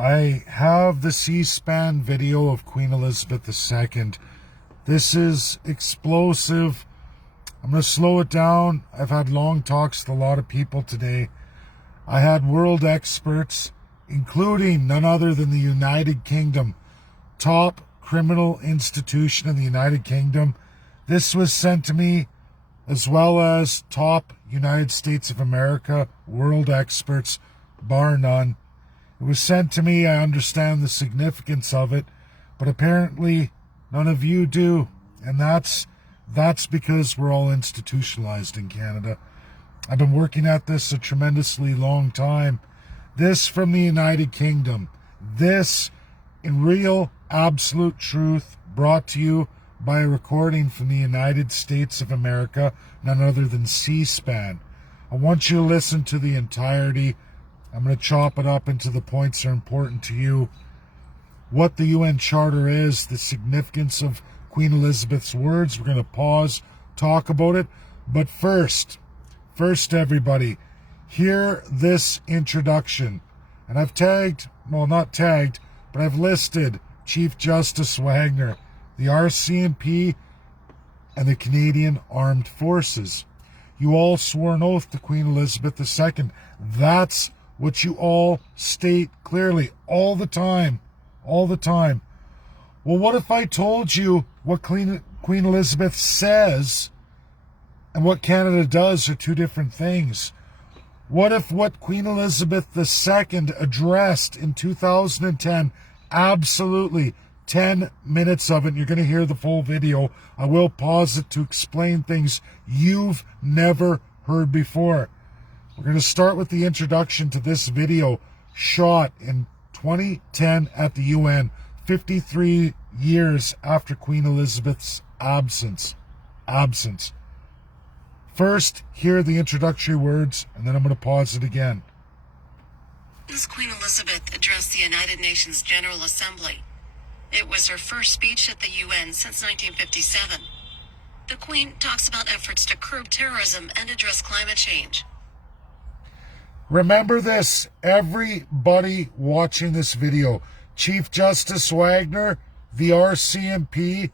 I have the C-SPAN video of Queen Elizabeth II. This is explosive. I'm going to slow it down. I've had long talks with a lot of people today. I had world experts, including none other than the United Kingdom, top criminal institution in the United Kingdom. This was sent to me, as well as top United States of America world experts, bar none. It was sent to me. I understand the significance of it, but apparently none of you do. And that's because we're all institutionalized in Canada. I've been working at this a tremendously long time. This from the United Kingdom. This in real, absolute truth, brought to you by a recording from the United States of America, none other than C-SPAN. I want you to listen to the entirety. I'm going to chop it up into the points that are important to you. What the UN Charter is, the significance of Queen Elizabeth's words. We're going to pause, talk about it. But first everybody, hear this introduction. And I've tagged, well, not tagged, but I've listed Chief Justice Wagner, the RCMP, and the Canadian Armed Forces. You all swore an oath to Queen Elizabeth II. That's what you all state clearly all the time. All the time. Well, what if I told you what Queen Elizabeth says and what Canada does are two different things? What if what Queen Elizabeth II addressed in 2010, absolutely 10 minutes of it, you're going to hear the full video. I will pause it to explain things you've never heard before. We're going to start with the introduction to this video shot in 2010 at the UN, 53 years after Queen Elizabeth's absence. First, hear the introductory words, and then I'm going to pause it again. As Queen Elizabeth addressed the United Nations General Assembly, it was her first speech at the UN since 1957. The Queen talks about efforts to curb terrorism and address climate change. Remember this, everybody watching this video. Chief Justice Wagner, the RCMP,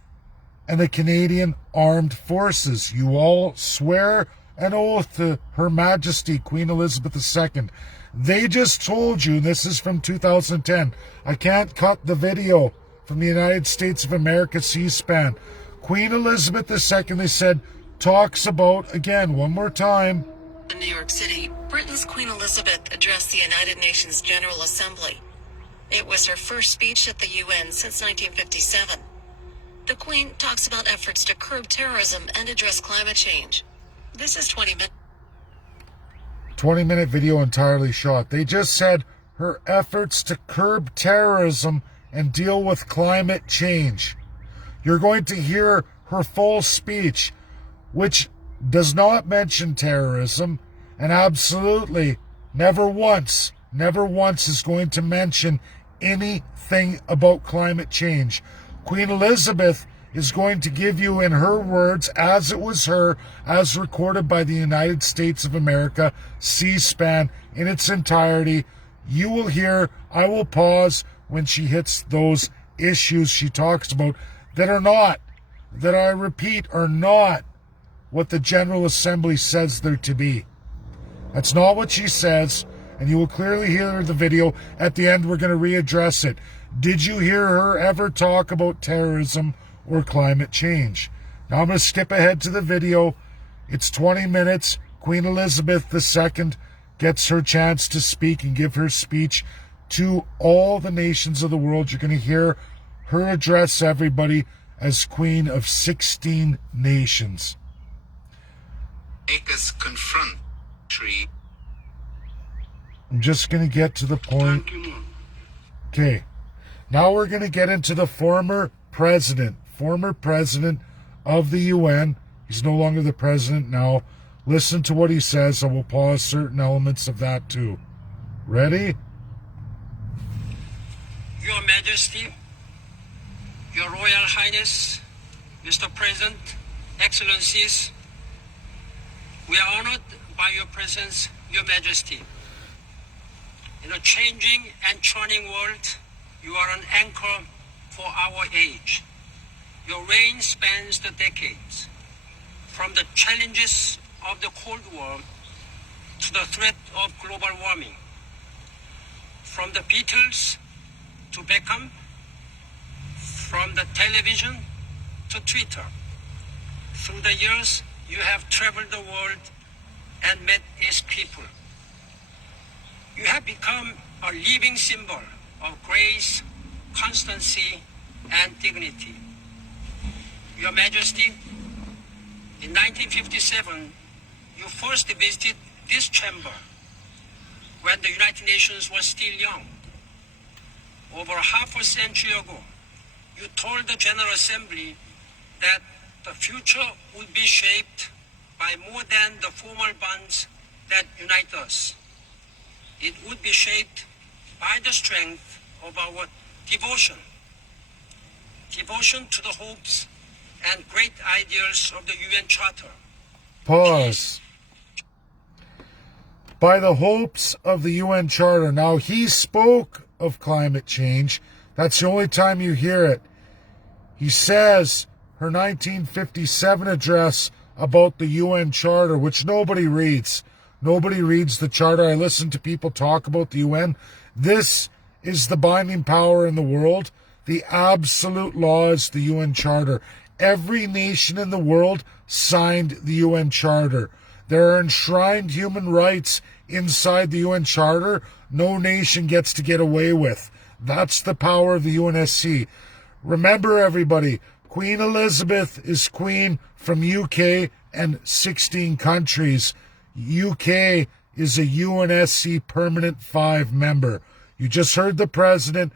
and the Canadian Armed Forces. You all swear an oath to Her Majesty Queen Elizabeth II. They just told you, and this is from 2010, I can't cut the video from the United States of America C-SPAN. Queen Elizabeth II, they said, talks about, again, one more time. In New York City, Britain's Queen Elizabeth addressed the United Nations General Assembly. It was her first speech at the UN since 1957. The Queen talks about efforts to curb terrorism and address climate change. This is 20-minute video entirely shot. They just said her efforts to curb terrorism and deal with climate change. You're going to hear her full speech, which does not mention terrorism, and absolutely never once is going to mention anything about climate change. Queen Elizabeth is going to give you, in her words, as it was her, as recorded by the United States of America, C-SPAN, in its entirety. You will hear, I will pause when she hits those issues she talks about that are not, that I repeat, are not what the General Assembly says they're to be. That's not what she says, and you will clearly hear the video. At the end, we're going to readdress it. Did you hear her ever talk about terrorism or climate change? Now I'm going to skip ahead to the video. It's 20 minutes. Queen Elizabeth II gets her chance to speak and give her speech to all the nations of the world. You're going to hear her address everybody as Queen of 16 nations. Make us confront tree. I'm just going to get to the point. Okay. Now we're going to get into the former president of the UN. He's no longer the president now. Listen to what he says. I will pause certain elements of that too. Ready? Your Majesty, Your Royal Highness, Mr. President, Excellencies, we are honored by your presence, Your Majesty. In a changing and churning world, you are an anchor for our age. Your reign spans the decades, from the challenges of the Cold War to the threat of global warming. From the Beatles to Beckham, from the television to Twitter. Through the years, you have traveled the world and met its people. You have become a living symbol of grace, constancy, and dignity. Your Majesty, in 1957, you first visited this chamber when the United Nations was still young. Over half a century ago, you told the General Assembly that the future would be shaped by more than the formal bonds that unite us. It would be shaped by the strength of our devotion. Devotion to the hopes and great ideals of the UN Charter. Pause. By the hopes of the UN Charter. Now, he spoke of climate change. That's the only time you hear it. He says her 1957 address about the UN Charter, which nobody reads. Nobody reads the Charter. I listen to people talk about the UN. This is the binding power in the world. The absolute law is the UN Charter. Every nation in the world signed the UN Charter. There are enshrined human rights inside the UN Charter no nation gets to get away with. That's the power of the UNSC. Remember, everybody, Queen Elizabeth is queen from UK and 16 countries. UK is a UNSC Permanent 5 member. You just heard the president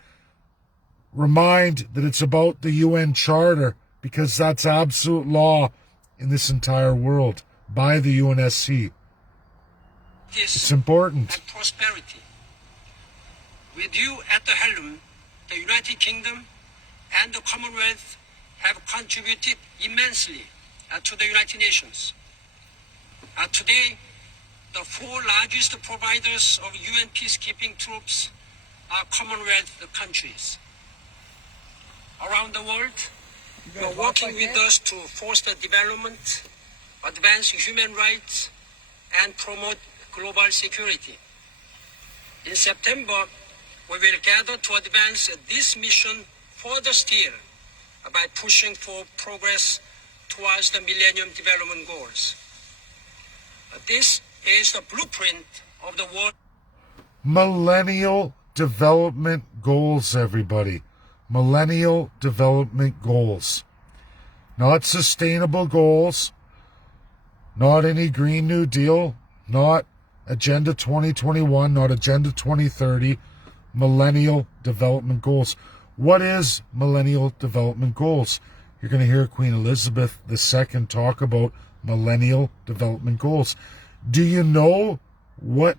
remind that it's about the UN Charter because that's absolute law in this entire world by the UNSC. It's important. And prosperity. With you at the helm, the United Kingdom and the Commonwealth have contributed immensely to the United Nations. Today, the 4 largest providers of UN peacekeeping troops are Commonwealth countries. Around the world, you are working with us to foster development, advance human rights, and promote global security. In September, we will gather to advance this mission further still by pushing for progress towards the Millennium Development Goals. This is the blueprint of the world. Millennial Development Goals, everybody. Millennial Development Goals. Not sustainable goals, not any Green New Deal, not Agenda 2021, not Agenda 2030, Millennial Development Goals. What is Millennial Development Goals? You're going to hear Queen Elizabeth II talk about Millennial Development Goals. Do you know what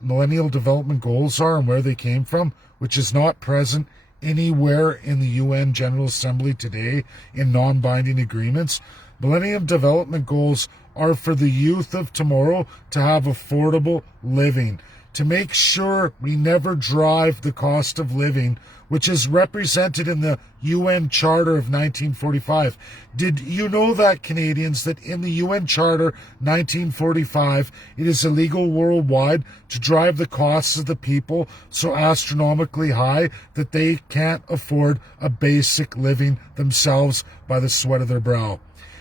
Millennial Development Goals are and where they came from, which is not present anywhere in the UN General Assembly today in non-binding agreements? Millennium Development Goals are for the youth of tomorrow to have affordable living, to make sure we never drive the cost of living, which is represented in the UN Charter of 1945. Did you know that, Canadians, that in the UN Charter 1945, it is illegal worldwide to drive the costs of the people so astronomically high that they can't afford a basic living themselves by the sweat of their brow?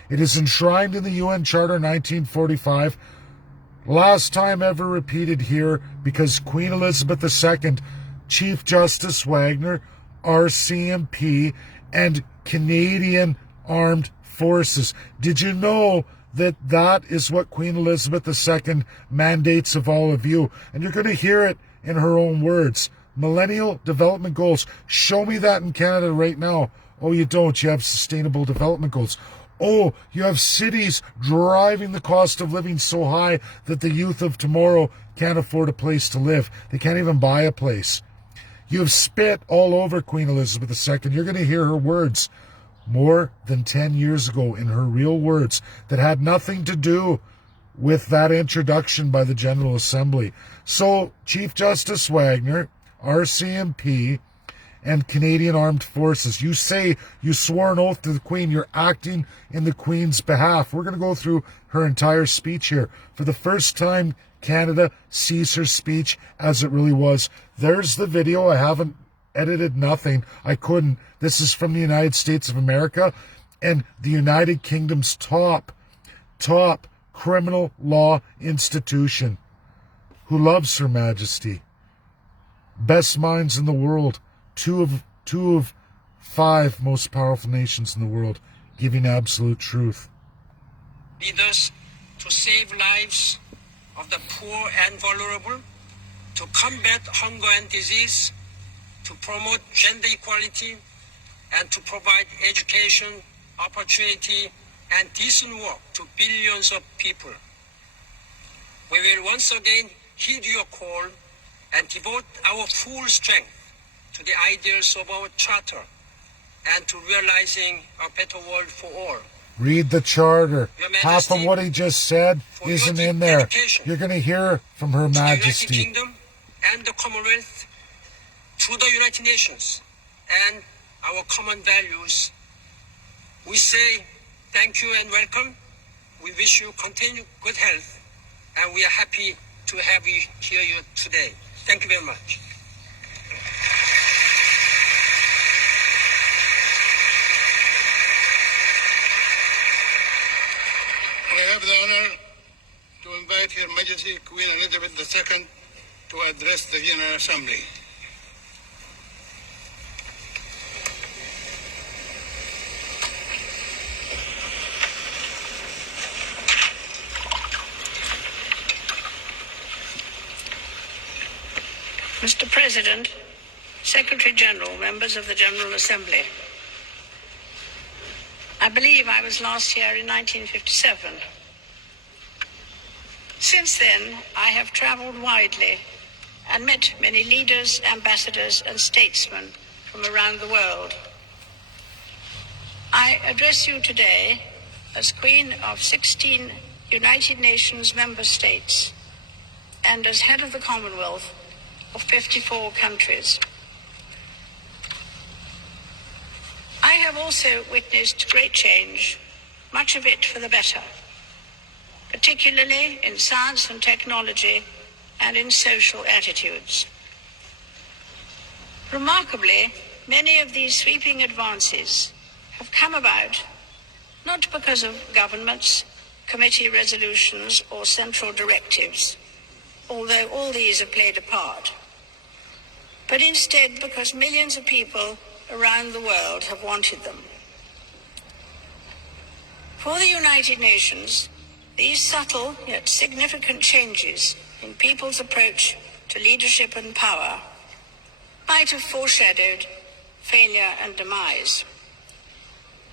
It is enshrined in the UN Charter 1945, last time ever repeated here because Queen Elizabeth II, Chief Justice Wagner, RCMP, and Canadian Armed Forces. Did you know that that is what Queen Elizabeth II mandates of all of you? And you're going to hear it in her own words. Millennial Development Goals. Show me that in Canada right now. Oh, you don't. You have Sustainable Development Goals. Oh, you have cities driving the cost of living so high that the youth of tomorrow can't afford a place to live. They can't even buy a place. You have spit all over Queen Elizabeth II. You're going to hear her words more than 10 years ago in her real words that had nothing to do with that introduction by the General Assembly. So Chief Justice Wagner, RCMP, and Canadian Armed Forces, you say you swore an oath to the Queen. You're acting in the Queen's behalf. We're going to go through her entire speech here. For the first time, Canada sees her speech as it really was. There's the video. I haven't edited nothing. I couldn't. This is from the United States of America and the United Kingdom's top criminal law institution, who loves Her Majesty. Best minds in the world. Two of 5 most powerful nations in the world, giving absolute truth. Leaders to save lives of the poor and vulnerable, to combat hunger and disease, to promote gender equality, and to provide education, opportunity, and decent work to billions of people. We will once again heed your call and devote our full strength to the ideals of our charter and to realizing a better world for all. Read the charter. Majesty, half of what he just said isn't in there. You're going to hear from Her Majesty. To the United Kingdom and the Commonwealth, to the United Nations and our common values, we say thank you and welcome. We wish you continued good health, and we are happy to have you here today. Thank you very much. I have the honor to invite Her Majesty Queen Elizabeth II to address the General Assembly. Mr. President, Secretary General, members of the General Assembly. I believe I was last here in 1957. Since then, I have traveled widely and met many leaders, ambassadors, and statesmen from around the world. I address you today as Queen of 16 United Nations member states and as head of the Commonwealth of 54 countries. I have also witnessed great change, much of it for the better, particularly in science and technology and in social attitudes. Remarkably, many of these sweeping advances have come about not because of governments, committee resolutions, or central directives, although all these have played a part, but instead because millions of people around the world have wanted them. For the United Nations, these subtle yet significant changes in people's approach to leadership and power might have foreshadowed failure and demise.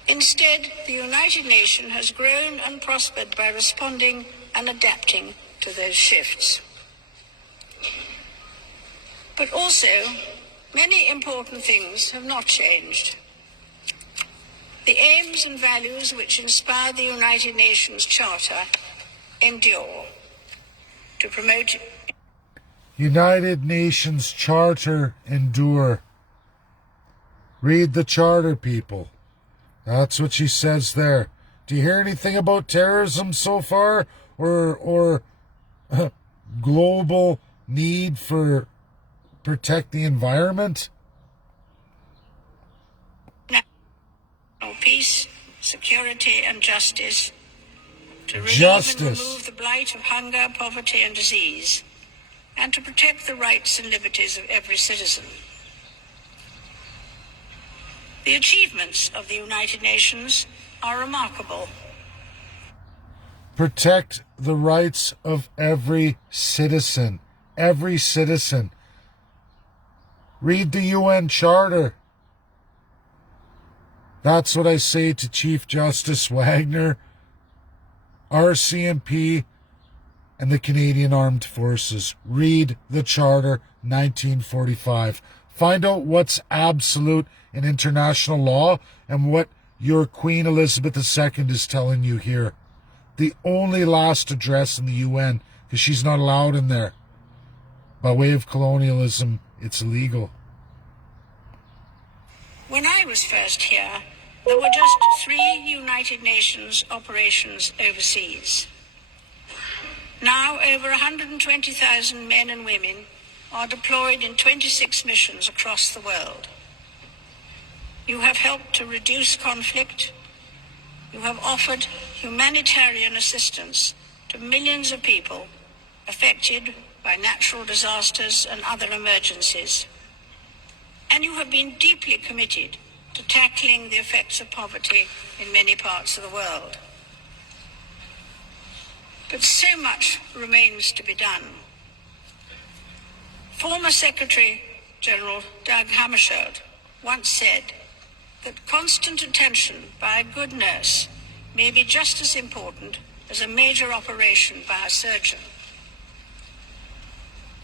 Instead, the United Nations has grown and prospered by responding and adapting to those shifts. But also, many important things have not changed. The aims and values which inspire the United Nations Charter endure. To promote United Nations Charter endure. Read the charter, people. That's what she says there. Do you hear anything about terrorism so far? Or global need for protect the environment? peace, security, and justice. To relieve and remove the blight of hunger, poverty, and disease, and to protect the rights and liberties of every citizen. The achievements of the United Nations are remarkable. Protect the rights of every citizen. Every citizen. Read the UN Charter. That's what I say to Chief Justice Wagner, RCMP, and the Canadian Armed Forces. Read the Charter, 1945. Find out what's absolute in international law and what your Queen Elizabeth II is telling you here. the only last address in the UN, because she's not allowed in there. By way of colonialism, it's illegal. When I was first here, there were just 3 United Nations operations overseas. Now over 120,000 men and women are deployed in 26 missions across the world. You have helped to reduce conflict. You have offered humanitarian assistance to millions of people affected by natural disasters and other emergencies. And you have been deeply committed to tackling the effects of poverty in many parts of the world. But so much remains to be done. Former Secretary General Dag Hammarskjöld once said that constant attention by a good nurse may be just as important as a major operation by a surgeon.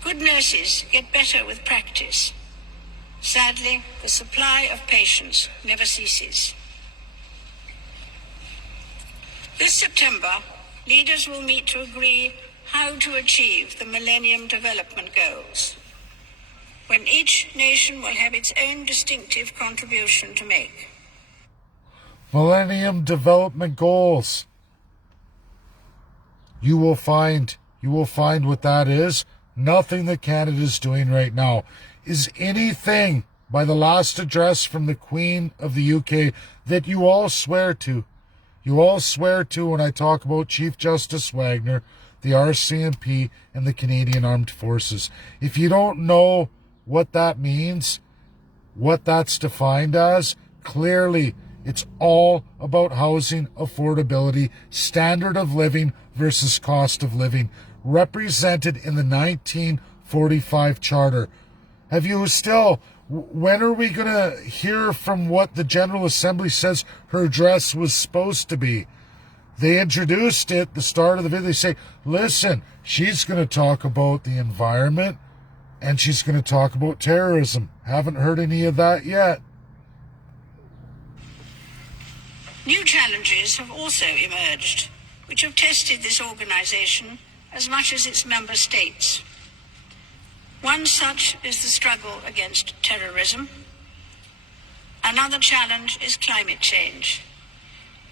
Good nurses get better with practice. Sadly, the supply of patients never ceases. This September, leaders will meet to agree how to achieve the Millennium Development Goals, when each nation will have its own distinctive contribution to make. Millennium Development Goals. You will find what that is. Nothing that Canada is doing right now is anything by the last address from the Queen of the UK that you all swear to. You all swear to when I talk about Chief Justice Wagner, the RCMP, and the Canadian Armed Forces. If you don't know what that means, what that's defined as, clearly it's all about housing affordability, standard of living versus cost of living, represented in the 1945 Charter. Have you still, when are we going to hear from what the General Assembly says her address was supposed to be? They introduced it at the start of the video. They say, listen, she's going to talk about the environment and she's going to talk about terrorism. Haven't heard any of that yet. New challenges have also emerged, which have tested this organization as much as its member states. One such is the struggle against terrorism. Another challenge is climate change,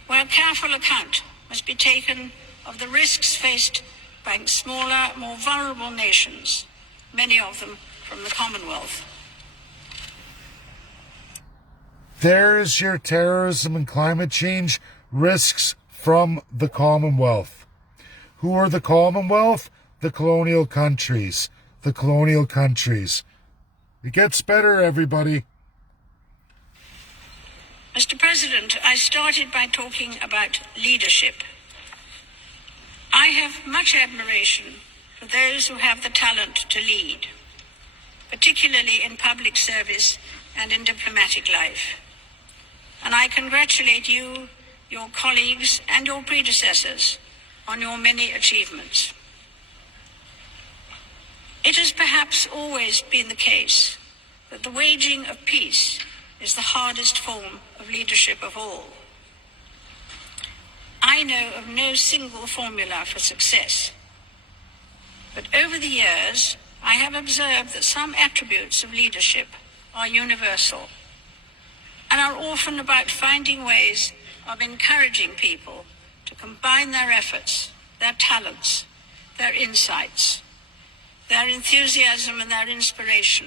where careful account must be taken of the risks faced by smaller, more vulnerable nations, many of them from the Commonwealth. There's your terrorism and climate change risks from the Commonwealth. Who are the Commonwealth? The colonial countries. The colonial countries. It gets better, everybody. Mr. President, I started by talking about leadership. I have much admiration for those who have the talent to lead, particularly in public service and in diplomatic life. And I congratulate you, your colleagues, and your predecessors on your many achievements. It has perhaps always been the case that the waging of peace is the hardest form of leadership of all. I know of no single formula for success, but over the years, I have observed that some attributes of leadership are universal and are often about finding ways of encouraging people to combine their efforts, their talents, their insights, their enthusiasm and their inspiration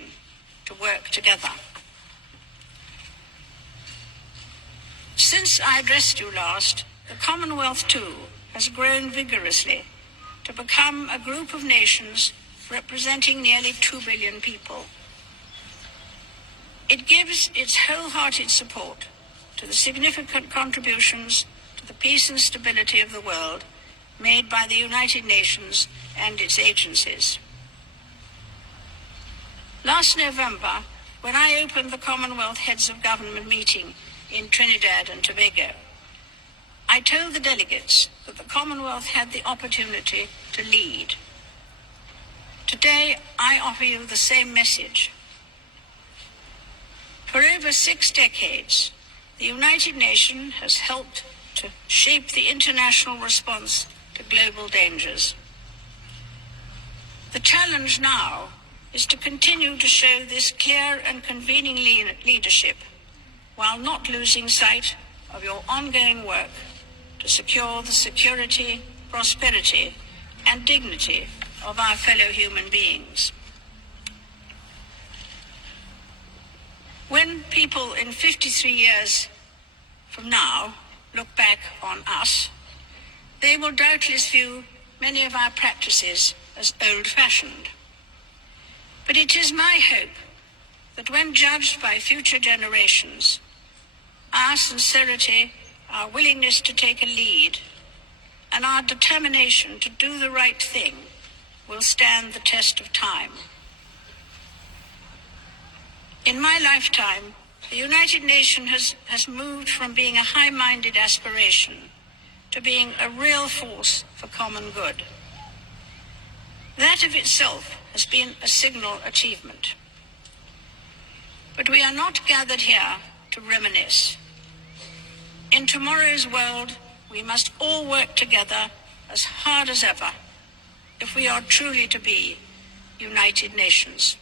to work together. Since I addressed you last, the Commonwealth too has grown vigorously to become a group of nations representing nearly 2 billion people. It gives its wholehearted support to the significant contributions to the peace and stability of the world made by the United Nations and its agencies. Last November, when I opened the Commonwealth Heads of Government meeting in Trinidad and Tobago, I told the delegates that the Commonwealth had the opportunity to lead. Today, I offer you the same message. For over 6 decades, the United Nations has helped to shape the international response to global dangers. The challenge now is to continue to show this clear and convening leadership while not losing sight of your ongoing work to secure the security, prosperity, and dignity of our fellow human beings. When people in 53 years from now look back on us, they will doubtless view many of our practices as old-fashioned. But it is my hope that when judged by future generations, our sincerity, our willingness to take a lead, and our determination to do the right thing will stand the test of time. In my lifetime, the United Nations has moved from being a high-minded aspiration to being a real force for common good. That of itself has been a signal achievement. But we are not gathered here to reminisce. In tomorrow's world, we must all work together as hard as ever if we are truly to be United Nations.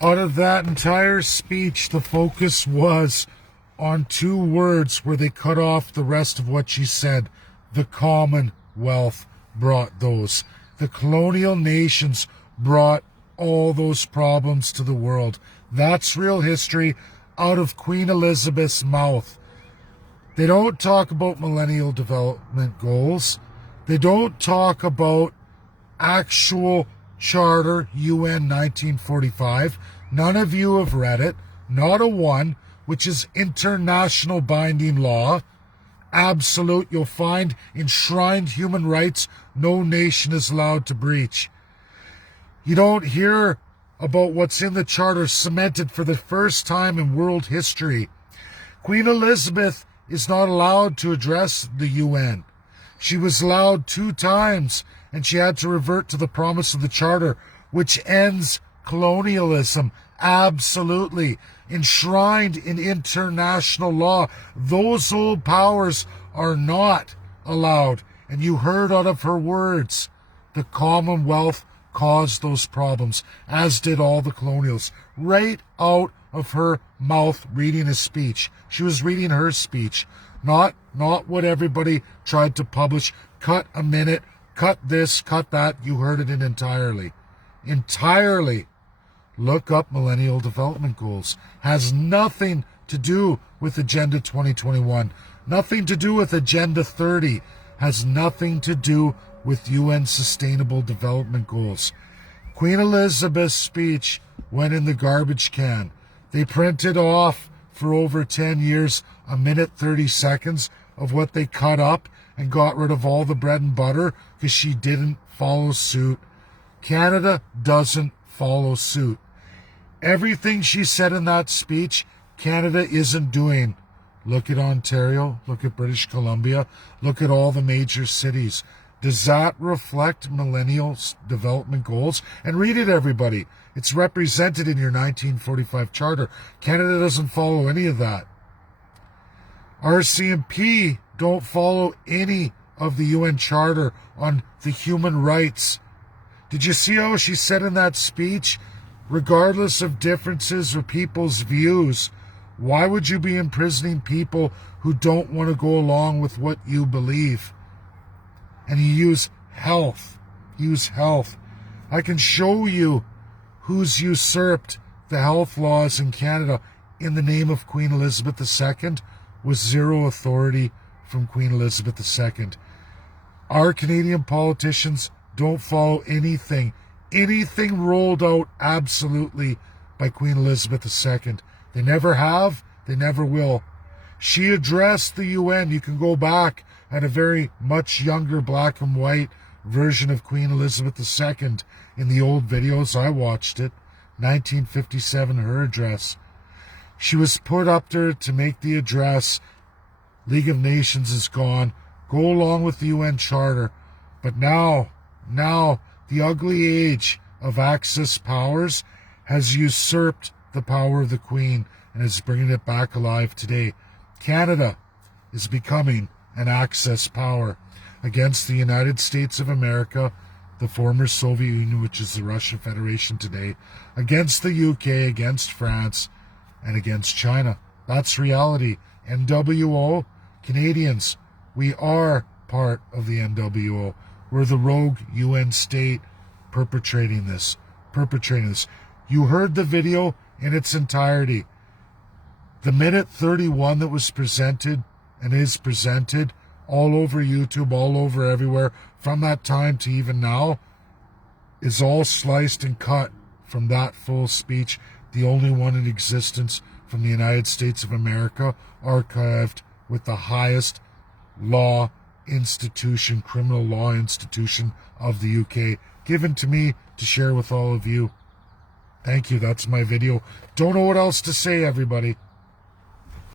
Out of that entire speech, the focus was on two words where they cut off the rest of what she said. The Commonwealth brought those. The colonial nations brought all those problems to the world. That's real history out of Queen Elizabeth's mouth. They don't talk about millennial development goals. They don't talk about actual Charter, UN 1945. None of you have read it. Not a one, which is international binding law. Absolute, you'll find enshrined human rights no nation is allowed to breach. You don't hear about what's in the Charter cemented for the first time in world history. Queen Elizabeth is not allowed to address the UN. She was allowed 2 times, and she had to revert to the promise of the Charter, which ends colonialism. Absolutely. Enshrined in international law. Those old powers are not allowed. And you heard out of her words, the Commonwealth caused those problems, as did all the colonials. Right out of her mouth, reading a speech. She was reading her speech, not what everybody tried to publish. Cut a minute, cut this, cut that. You heard it in entirely. Entirely. Look up Millennial Development Goals. Has nothing to do with Agenda 2021. Nothing to do with Agenda 30. Has nothing to do with UN Sustainable Development Goals. Queen Elizabeth's speech went in the garbage can. They printed off for over 10 years a minute 30 seconds of what they cut up and got rid of all the bread and butter because she didn't follow suit. Canada doesn't follow suit. Everything she said in that speech, Canada isn't doing. Look at Ontario, look at British Columbia, look at all the major cities. Does that reflect Millennial Development Goals? And read it, everybody. It's represented in your 1945 Charter. Canada doesn't follow any of that. RCMP don't follow any of the UN Charter on the human rights. Did you see how she said in that speech, regardless of differences or people's views, why would you be imprisoning people who don't want to go along with what you believe? And you use health. Use health. I can show you who's usurped the health laws in Canada in the name of Queen Elizabeth II with zero authority from Queen Elizabeth II. Our Canadian politicians don't follow anything rolled out absolutely by Queen Elizabeth II. They never have, they never will. She addressed the UN. You can go back at a very much younger black and white version of Queen Elizabeth II in the old videos. I watched it. 1957, her address. She was put up there to make the address. League of Nations is gone. Go along with the UN Charter. But now, the ugly age of Axis powers has usurped the power of the Queen and is bringing it back alive today. Canada is becoming an Axis power against the United States of America, the former Soviet Union, which is the Russian Federation today, against the UK, against France, and against China. That's reality. NWO, Canadians, we are part of the NWO. We're the rogue UN state perpetrating this. You heard the video in its entirety. The minute 31 that was presented and is presented all over YouTube, all over everywhere, from that time to even now, is all sliced and cut from that full speech, the only one in existence from the United States of America, archived with the highest law institution, criminal law institution of the UK, given to me to share with all of you. Thank you. That's my video. Don't know what else to say, everybody.